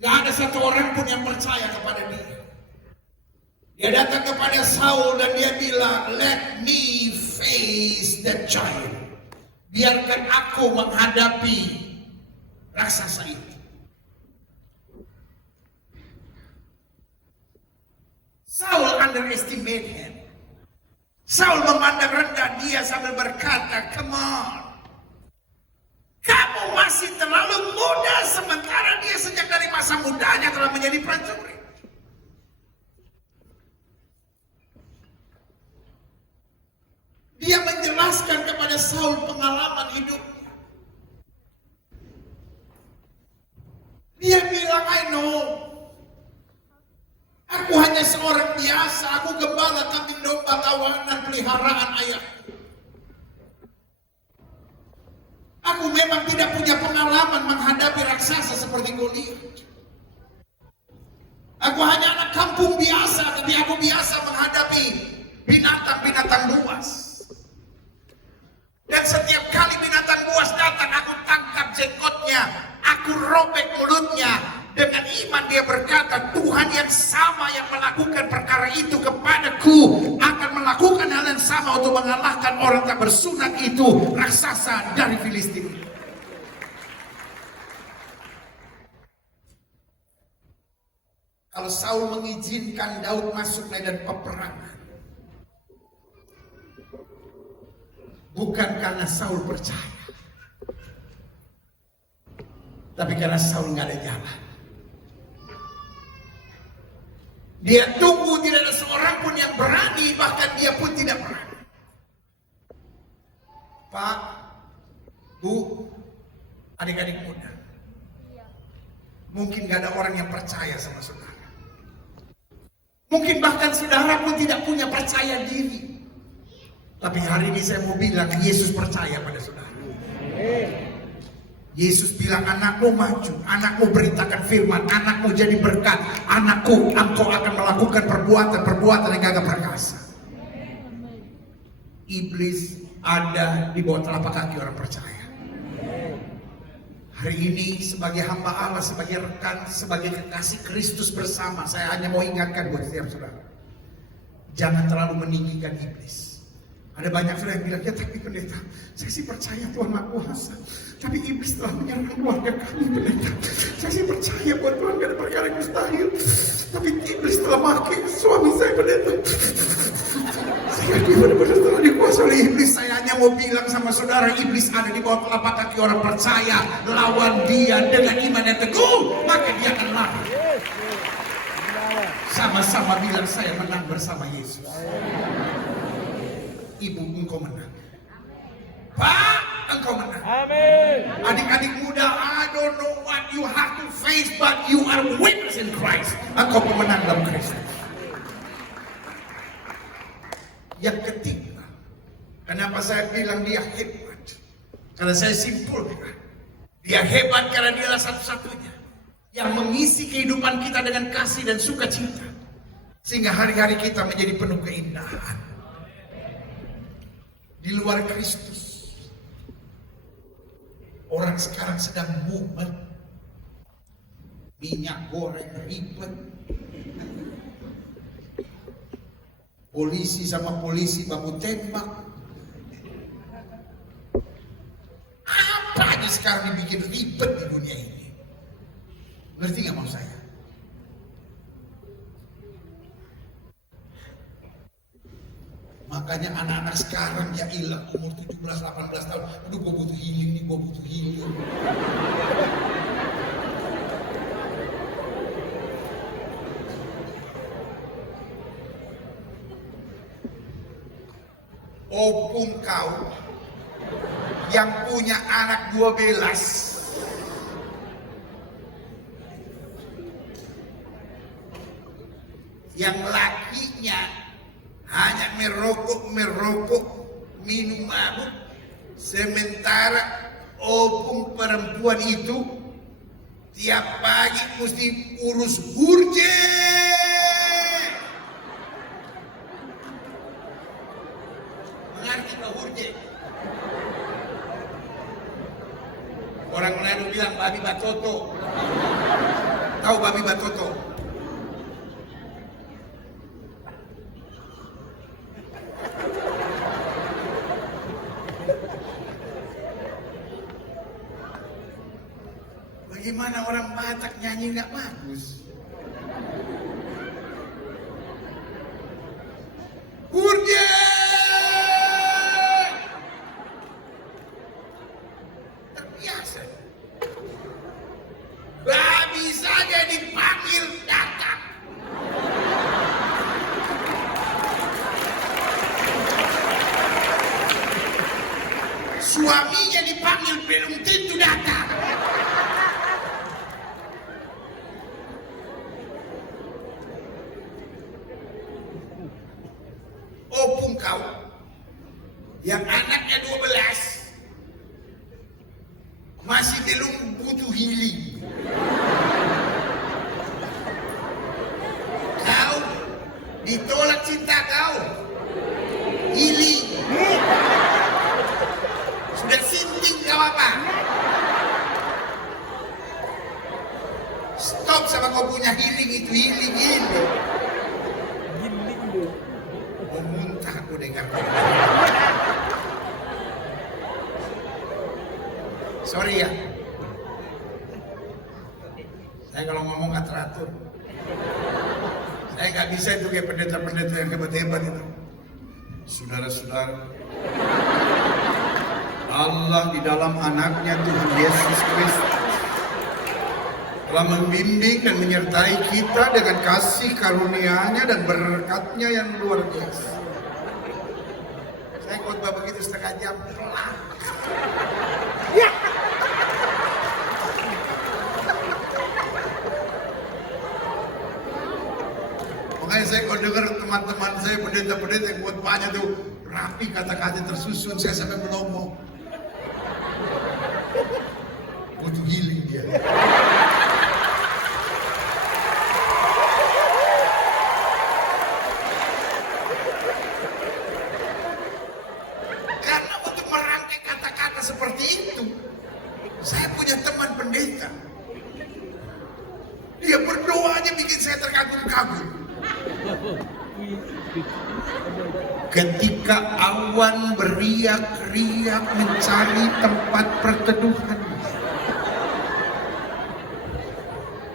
Gak ada satu orang pun yang percaya kepada dia. Dia datang kepada Saul dan dia bilang, let me face the giant. Biarkan aku menghadapi raksasa itu. Saul underestimate him. Saul memandang rendah dia sambil berkata, come on. Kamu masih terlalu muda, sementara dia sejak dari masa mudanya telah menjadi prajurit. Dia menjelaskan kepada Saul pengalaman hidupnya. Dia bilang, I know. Aku hanya seorang biasa, aku gembala kambing domba kawanan peliharaan ayah. Aku memang tidak punya pengalaman menghadapi raksasa seperti Goliat. Aku hanya anak kampung biasa, tapi aku biasa menghadapi binatang-binatang buas. Dan setiap kali binatang buas datang, aku tangkap jenggotnya, aku robek mulutnya. Dengan iman dia berkata, Tuhan yang sama yang melakukan perkara itu kepadaku akan melakukan hal yang sama untuk mengalahkan orang tak bersunat itu, raksasa dari Filistin. Kalau Saul mengizinkan Daud masuk medan peperangan, bukan karena Saul percaya, tapi karena Saul nggak ada jalan. Dia tunggu, tidak ada seorang pun yang berani, bahkan dia pun tidak berani. Pak, Bu, adik-adik muda, mungkin gak ada orang yang percaya sama saudara. Mungkin bahkan saudara pun tidak punya percaya diri. Tapi hari ini saya mau bilang, Yesus percaya pada saudara. Yesus bilang, anakmu maju, anakmu beritakan firman, anakmu jadi berkat, anakku, engkau akan melakukan perbuatan-perbuatan yang gagah perkasa. Iblis ada di bawah telapak kaki orang percaya. Hari ini sebagai hamba Allah, sebagai rekan, sebagai kekasih Kristus bersama, saya hanya mau ingatkan buat setiap saudara, jangan terlalu meninggikan iblis. Ada banyak saudara yang bilang, ya tapi pendeta, saya sih percaya Tuhan Maha Kuasa, tapi iblis telah menyerang keluarga kami pendeta. Saya sih percaya buat Tuhan gak ada perkara yang mustahil, tapi iblis telah maki suami saya pendeta. Saya benar-benar telah dikuasai oleh iblis. Saya hanya mau bilang sama saudara, iblis ada di bawah telapak kaki orang percaya. Lawan dia dengan iman yang teguh, maka dia akan lari. Sama-sama bilang, saya menang bersama Yesus. Ibu, engkau menang. Pak, engkau menang. Amin. Adik-adik muda, I don't know what you have to face, but you are winners in Christ. Engkau pemenang dalam Kristus. Yang ketiga, kenapa saya bilang dia hebat? Karena saya simpulkan, dia hebat karena dialah satu-satunya yang mengisi kehidupan kita dengan kasih dan sukacita, sehingga hari-hari kita menjadi penuh keindahan. Di luar Kristus, orang sekarang sedang mumet, minyak goreng ribet, polisi sama polisi baku tembak. Apa aja sekarang dibikin ribet di dunia ini. Ngerti gak maksud saya? Makanya anak-anak sekarang ya ilah umur 17-18 tahun. Aduh gue butuh healing nih, gue butuh healing. Opung kau yang punya anak 12 yang lakinya hanya merokok, minum mabuk, sementara opung perempuan itu tiap pagi mesti urus hurje. Mengerti nggak hurje? Orang Manado bilang babi batoto. Tahu babi batoto? Bagaimana orang Batak nyanyi nggak bagus? Hurje! Terbiasa. Babi saja dipanggil datang. Suaminya dipanggil belum tentu datang. Opung kau yang anaknya 12 masih belum butuh healing. Kau ditolak cinta kau healing. Sudah sinting kau apa? Stop sama kau punya healing itu, healing. Mau muntah aku dengar. Sorry ya. Saya kalau ngomong gak teratur. Saya gak bisa itu kayak pendeta-pendeta yang hebat-hebat itu. Saudara-saudara, Allah di dalam anaknya Tuhan Yesus Kristus telah membimbing dan menyertai kita dengan kasih karunia-Nya dan berkat-Nya yang luar biasa. Saya khotbah begitu setengah jam. Makanya saya kalau dengar teman-teman saya pendeta-pendeta yang khotbahnya tuh rapi, kata-kata tersusun, saya sampai melomong. Butuh healing dia. Karena untuk merangkai kata-kata seperti itu, saya punya teman pendeta. Dia berdoanya bikin saya terkagum-kagum. Ketika awan beriak-riak mencari tempat perteduhan,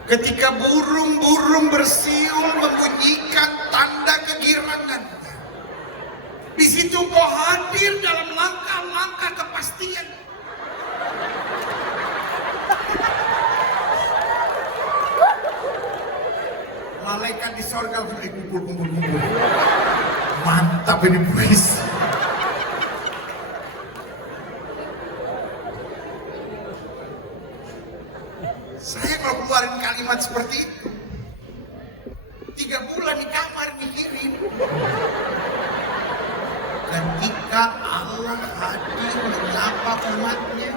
ketika burung-burung bersiul membunyikan tanda kegirangan, di situ kau hadir dalam langkah-langkah kepastian. Malaikat di sorga sudah kumpul. Mantap ini puisi. Saya kalau keluarin kalimat seperti itu, 3 bulan di kamar mikirin. Ketika Allah hadir menyapa umatnya,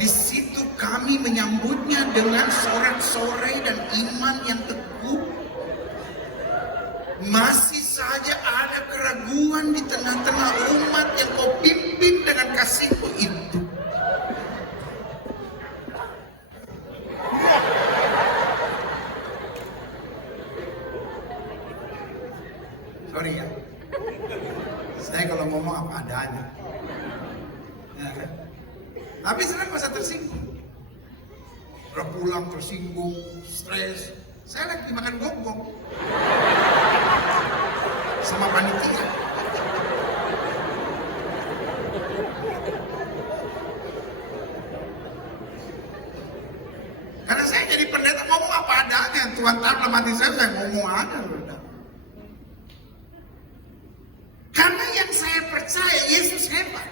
di situ kami menyambutnya dengan sorak-sorai dan iman yang teguh. Masih saja ada keraguan di tengah-tengah umat yang kau pimpin dengan kasih-Mu itu. Sorry ya, saya kalau ngomong apa adanya. Ya kan? Tapi saya masa tersinggung. Udah pulang tersinggung, stres. Saya lagi makan gonggong sama panitia. Karena saya jadi pendeta ngomong apa adanya. Tuhan tahu dalam hati saya ngomong aja. Karena yang saya percaya Yesus hebat.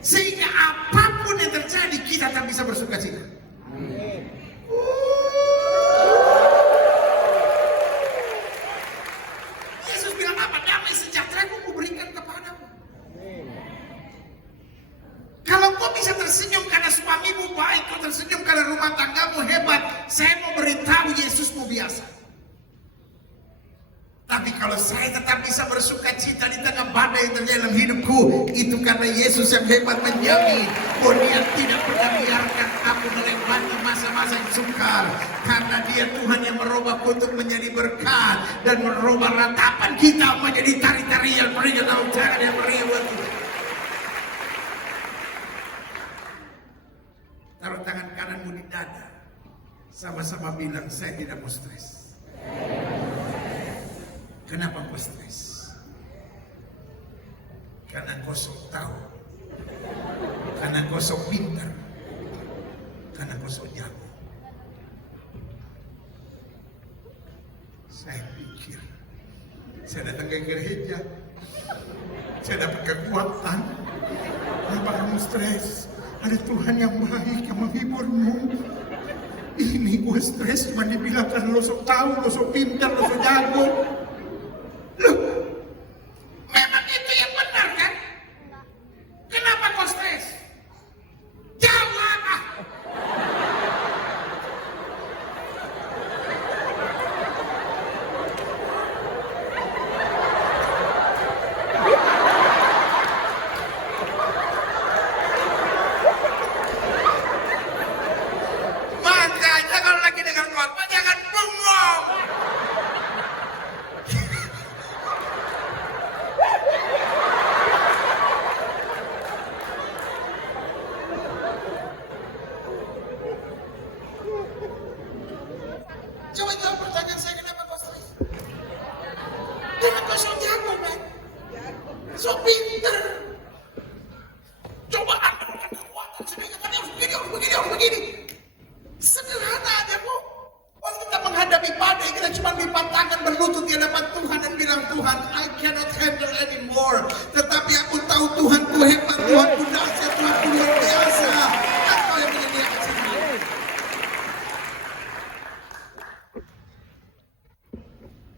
Sehingga apapun yang terjadi kita tak bisa bersuka cita. Yesus bilang apa? Damai sejahtera aku berikan kepadamu. Kalau kau bisa tersenyum karena suamimu baik, kau tersenyum karena rumah tanggamu hebat, saya mau beritahu Yesusmu biasa. Tapi kalau saya tetap bisa bersuka cita di tengah badai yang terjadi dalam hidupku, itu karena Yesus yang hebat menjamin bahwa Dia tidak pernah biarkan aku melewati masa-masa yang sukar. Karena Dia Tuhan yang merubah kutub menjadi berkat dan merubah ratapan kita menjadi tari-tarian meriah lautan yang meriah. Taruh tangan kananmu di dada, sama-sama bilang saya tidak mau stres. Kenapa kau stres? Karena kau sok tahu, karena kau sok pintar, karena kau sok jago. Saya pikir, saya datang ke gereja, saya dapat kekuatan. Kenapa kamu stres? Ada Tuhan yang baik yang menghiburmu. Ini gue stres cuma dibilang karena lo sok tahu, lo sok pintar, lo sok jago. Loh, memang itu yang benar kan? Kenapa kau stres? Jawab ah. Makanya kalau lagi dengar khotbah jangan bengong. Coba jawab pertanyaan saya, kenapa kau stres? Karena kau sok jago, man. Sok pinter. Coba anda bukan kekuatan sehingga kalian harus begini, harus begini, harus begini. Sederhana aja, Bu. Waktu kita menghadapi badai, kita cuma lipat tangan berlutut di hadapan Tuhan dan bilang, Tuhan, I cannot handle anymore. Tetapi aku tahu Tuhanku hebat, Tuhanku dahsyat, Tuhanku luar biasa. Engkau yang menyediakan semua.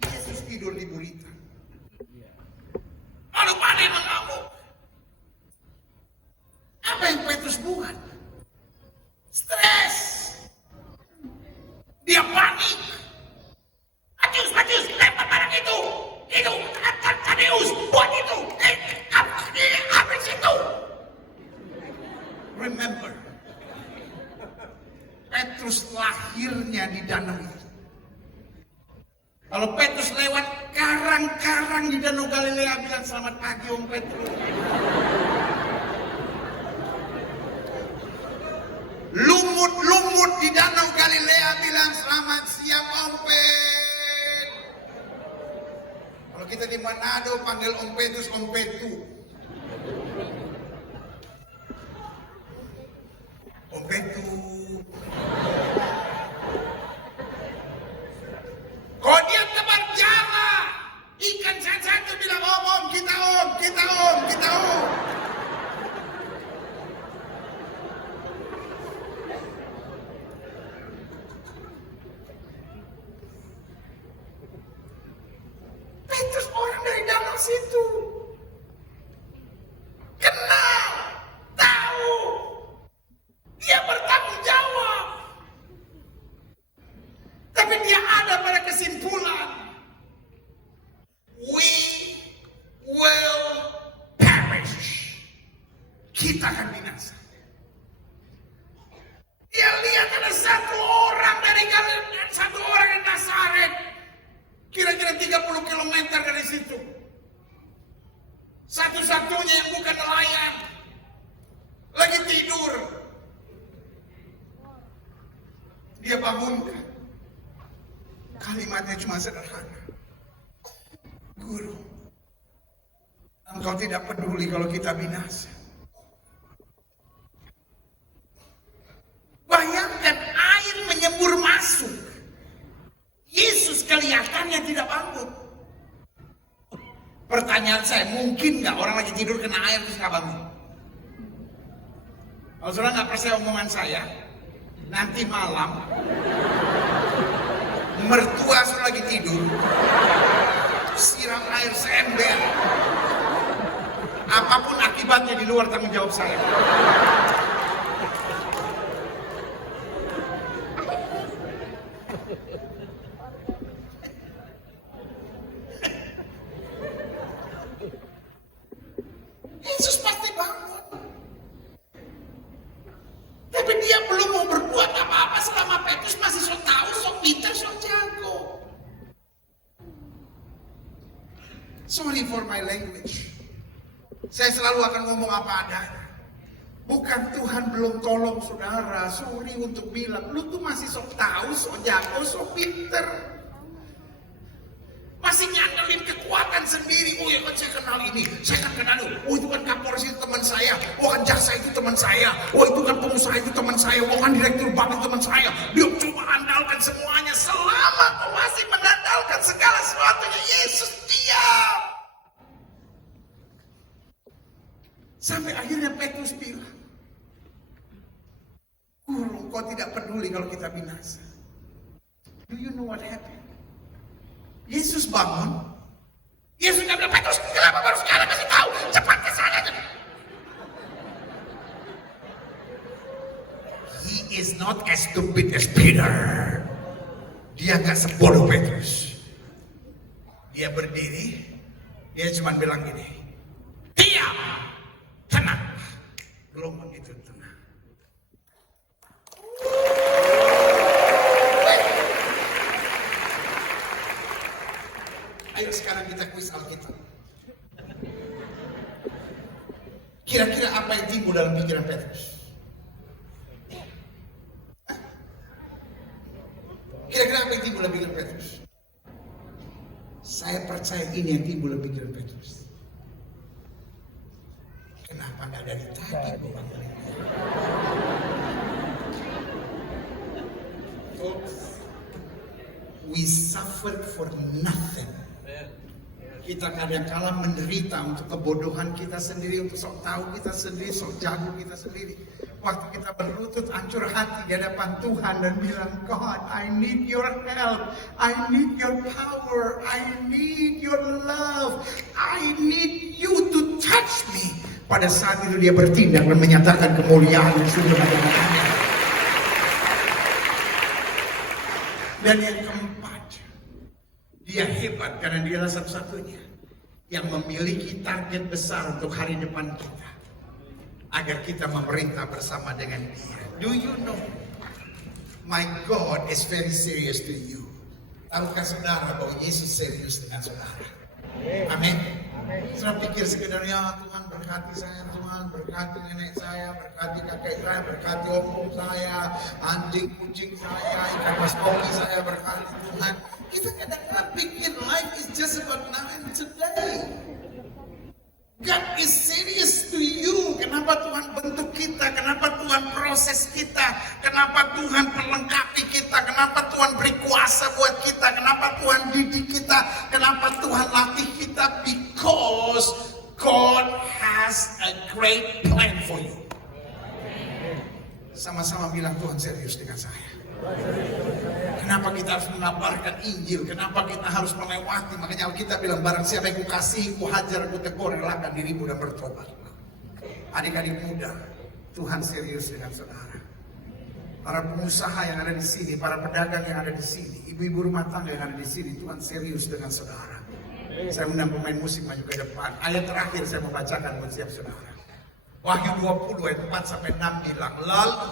Yesus tidur di gurita. Lalu badai mengamuk. Apa yang Petrus buat? Stres. Dia panik. Matius, lempar barang itu. Itu, Tadeus, buat itu. Habis itu. Remember, Petrus lahirnya di danau itu. Kalau Petrus lewat karang-karang di danau Galilea bilang selamat pagi Om Petrus. Lumut-lumut di danau Galilea bilang selamat siang Om Pet. Kalau kita di Manado panggil Om Petrus Om Petu. Om Petu. Kalau dia tebar jala, ikan satu bilang om, kita om. situ. Kenal, tahu, dia bertanggung jawab. Tapi dia ada pada kesimpulan, we will perish. Kita akan binasa. Dia lihat ada satu orang dari Nazaret, kira-kira 30 km dari situ. Satu-satunya yang bukan nelayan, lagi tidur. Dia bangunkan. Kalimatnya cuma sederhana. Guru, engkau tidak peduli kalau kita binasa. Bayangkan air menyembur masuk. Yesus kelihatannya tidak bangun. Pertanyaan saya, mungkin nggak orang lagi tidur kena air terus nggak bangun? Kalau saudara nggak percaya omongan saya, nanti malam mertua saudara lagi tidur, siram air seember. Apapun akibatnya di luar tanggung jawab saya. Yesus pasti bangun. Tapi dia belum mau berbuat apa-apa selama Petrus masih sok tahu, sok pintar, sok jago. Sorry for my language. Saya selalu akan ngomong apa adanya. Bukan Tuhan belum tolong saudara. Sorry untuk bilang, lu tuh masih sok tahu, sok jago, sok pintar. Masih nyandelin kekuatan sendiri. Oh ya kan saya kenal ini, saya kan kenal itu. Oh itu kan Kapolres itu teman saya. Oh kan jaksa itu teman saya. Oh itu kan pengusaha itu teman saya. Oh kan direktur bank itu teman saya. Dia coba andalkan semuanya. Selama kau masih mengandalkan segala sesuatunya, Yesus diam. Sampai akhirnya Petrus bilang, Guru, kau tidak peduli kalau kita binasa. Do you know what happened? Yesus bangun. Yesus nggak bilang, Petrus, kenapa baru sekarang kasih tahu? Cepat ke sana. He is not as stupid as Peter. Dia nggak sebodoh Petrus. Dia berdiri, dia cuma bilang gini, diam, tenang. Gelombang itu tenang. Ayo sekarang kita kuis Alkitab. Kira-kira apa yang timbul dalam pikiran Petrus? Kira-kira apa yang timbul dalam pikiran Petrus? Saya percaya ini yang timbul dalam pikiran Petrus. Kenapa nggak dari tadi gue panggilin dia? We suffered for nothing. Kita kadang-kala menderita untuk kebodohan kita sendiri, untuk sok tahu kita sendiri, sok jago kita sendiri. Waktu kita berlutut hancur hati di hadapan Tuhan dan bilang, God, I need your help, I need your power, I need your love, I need you to touch me. Pada saat itu dia bertindak dan menyatakan kemuliaan yang sudah ada padanya. Dan yang keempat, dia hebat karena dialah satu-satunya yang memiliki target besar untuk hari depan kita, agar kita memerintah bersama dengan dia. Do you know, my God is very serious to you. Tahukah saudara bahwa Yesus serius dengan saudara? Amin. Saudara pikir sekedarnya Tuhan berkati saya, Tuhan berkati nenek saya, berkati kakek saya, berkati opung saya, anjing kucing saya, ikan mas koki saya, berkati Tuhan. Kita kadang-kadang pikir life is just about now and today. God is serious to you. Kenapa Tuhan bentuk kita? Kenapa Tuhan proses kita? Kenapa Tuhan perlengkapi kita? Kenapa Tuhan beri kuasa buat kita? Kenapa Tuhan didik kita? Kenapa Tuhan latih kita? Because God has a great plan for you. Sama-sama bilang, Tuhan serius dengan saya. Kenapa kita harus mengabarkan Injil? Kenapa kita harus melewati? Makanya Alkitab bilang, barang siapa yang kukasihi, kuhajar, kutegur, relakan dirimu dan bertobat. Adik-adik muda, Tuhan serius dengan saudara. Para pengusaha yang ada di sini, para pedagang yang ada di sini, ibu-ibu rumah tangga yang ada di sini, Tuhan serius dengan saudara. Saya undang pemain musik maju ke depan. Ayat terakhir saya membacakan buat siap saudara. Wahyu 20 ayat 4-6 bilang, lalu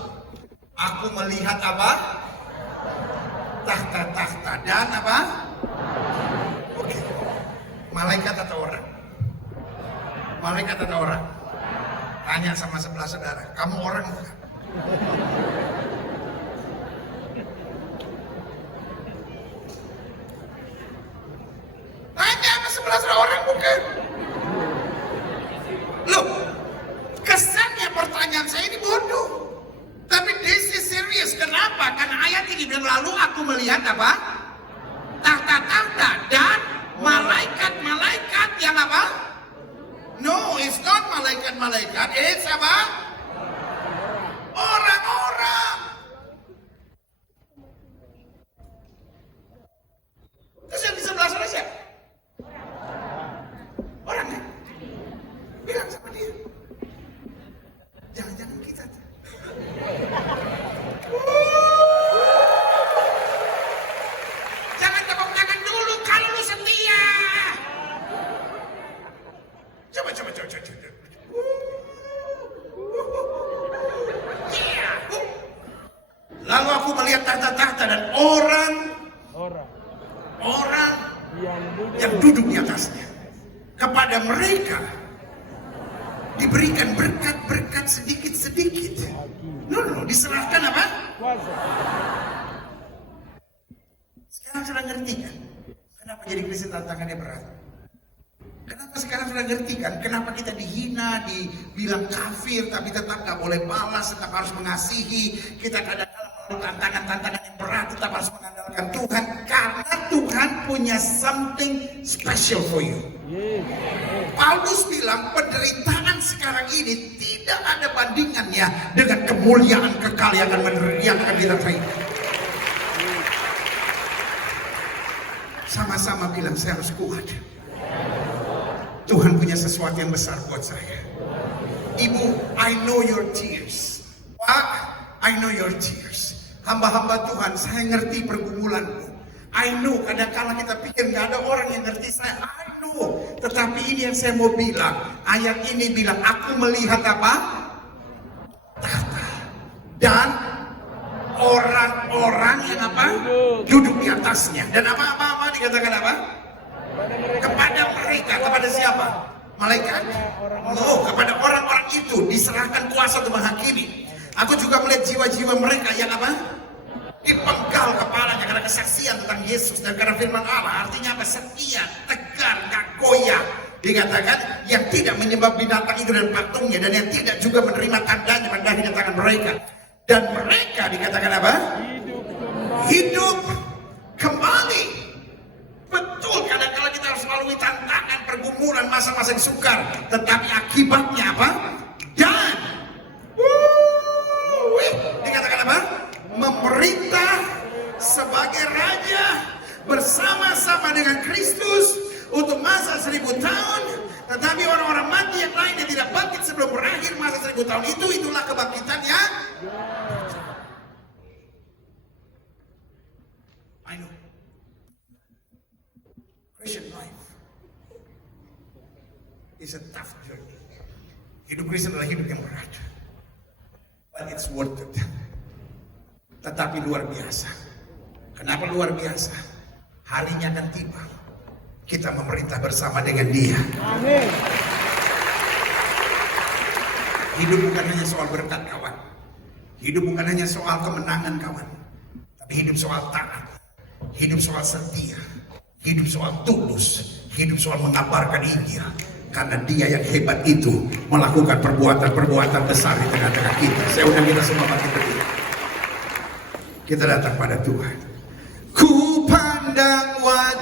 aku melihat apa? Tahta-tahta dan apa? Oke. Malaikat atau orang? Malaikat atau orang? Tanya sama sebelah saudara, kamu orang bukan? Tanya sama sebelah saudara, orang bukan? Loh, kesannya pertanyaan saya ini bodoh. Tapi this is serious. Kenapa? Karena ayat ini bilang, lalu aku melihat apa? Tahta-tahta dan malaikat-malaikat yang apa? No, it's not malaikat-malaikat. It's apa? Orang-orang. Terus yang di sebelah sana siapa? Orang kan? Bilang sama dia. Jangan-jangan kita tuh. Jangan tepuk tangan dulu kalau lu setia. Coba. Iya. Lalu aku melihat tahta-tahta dan orang yang duduk di atasnya. Kepada mereka diberikan berkat-berkat sedikit-sedikit. No, diserahkan apa? Sekarang sudah ngerti kan? Kenapa jadi Kristen tantangannya berat? Kenapa sekarang sudah ngerti kan? Kenapa kita dihina, dibilang kafir, tapi tetap gak boleh balas, tetap harus mengasihi. Kita kadang-kadang melalui tantangan-tantangan yang berat, tetap harus mengandalkan Tuhan. Karena Tuhan punya something special for you. Paulus bilang penderitaan sekarang ini tidak ada bandingannya dengan kemuliaan kekal yang akan kita terima. Sama-sama bilang, saya harus kuat. Tuhan punya sesuatu yang besar buat saya. Ibu, I know your tears. Pak, I know your tears. Hamba-hamba Tuhan, saya ngerti pergumulanmu. I know, kadang-kala kita pikir gak ada orang yang ngerti saya. I know. Tetapi ini yang saya mau bilang. Ayat ini bilang, aku melihat apa? Tahta. Dan orang-orang yang apa? Duduk di atasnya. Dan apa dikatakan apa? Kepada mereka. Kepada siapa? Malaikat? Oh, kepada orang-orang itu diserahkan kuasa untuk menghakimi. Aku juga melihat jiwa-jiwa mereka yang apa? Dipenggal kepalanya karena kesaksian tentang Yesus dan karena firman Allah. Artinya apa? Setia, tegar, gak goyah. Dikatakan yang tidak menyembah binatang itu dan patungnya, dan yang tidak juga menerima tandanya pada tangan mereka. Dan mereka dikatakan apa? Hidup kembali. Betul, kadang-kadang kita harus melalui tantangan, pergumulan, masa-masa yang sukar. Tetapi akibatnya apa? Dan dikatakan apa? Memerintah sebagai raja bersama-sama dengan Kristus untuk masa 1000 tahun. Tetapi orang-orang mati yang lain yang tidak bangkit sebelum berakhir masa 1000 tahun itulah kebangkitan yang I know. Christian life is a tough journey. Hidup Kristen adalah hidup yang berat, but it's worth it. Tetapi luar biasa. Kenapa luar biasa? Harinya akan tiba. Kita memerintah bersama dengan Dia. Amin. Hidup bukan hanya soal berkat, kawan. Hidup bukan hanya soal kemenangan, kawan. Tapi hidup soal taat. Hidup soal setia. Hidup soal tulus. Hidup soal mengabarkan Injil. Karena Dia yang hebat itu melakukan perbuatan-perbuatan besar di tengah-tengah kita. Saya undang kita semua bangkit berdiri. Kita datang pada Tuhan. Ku pandang wajah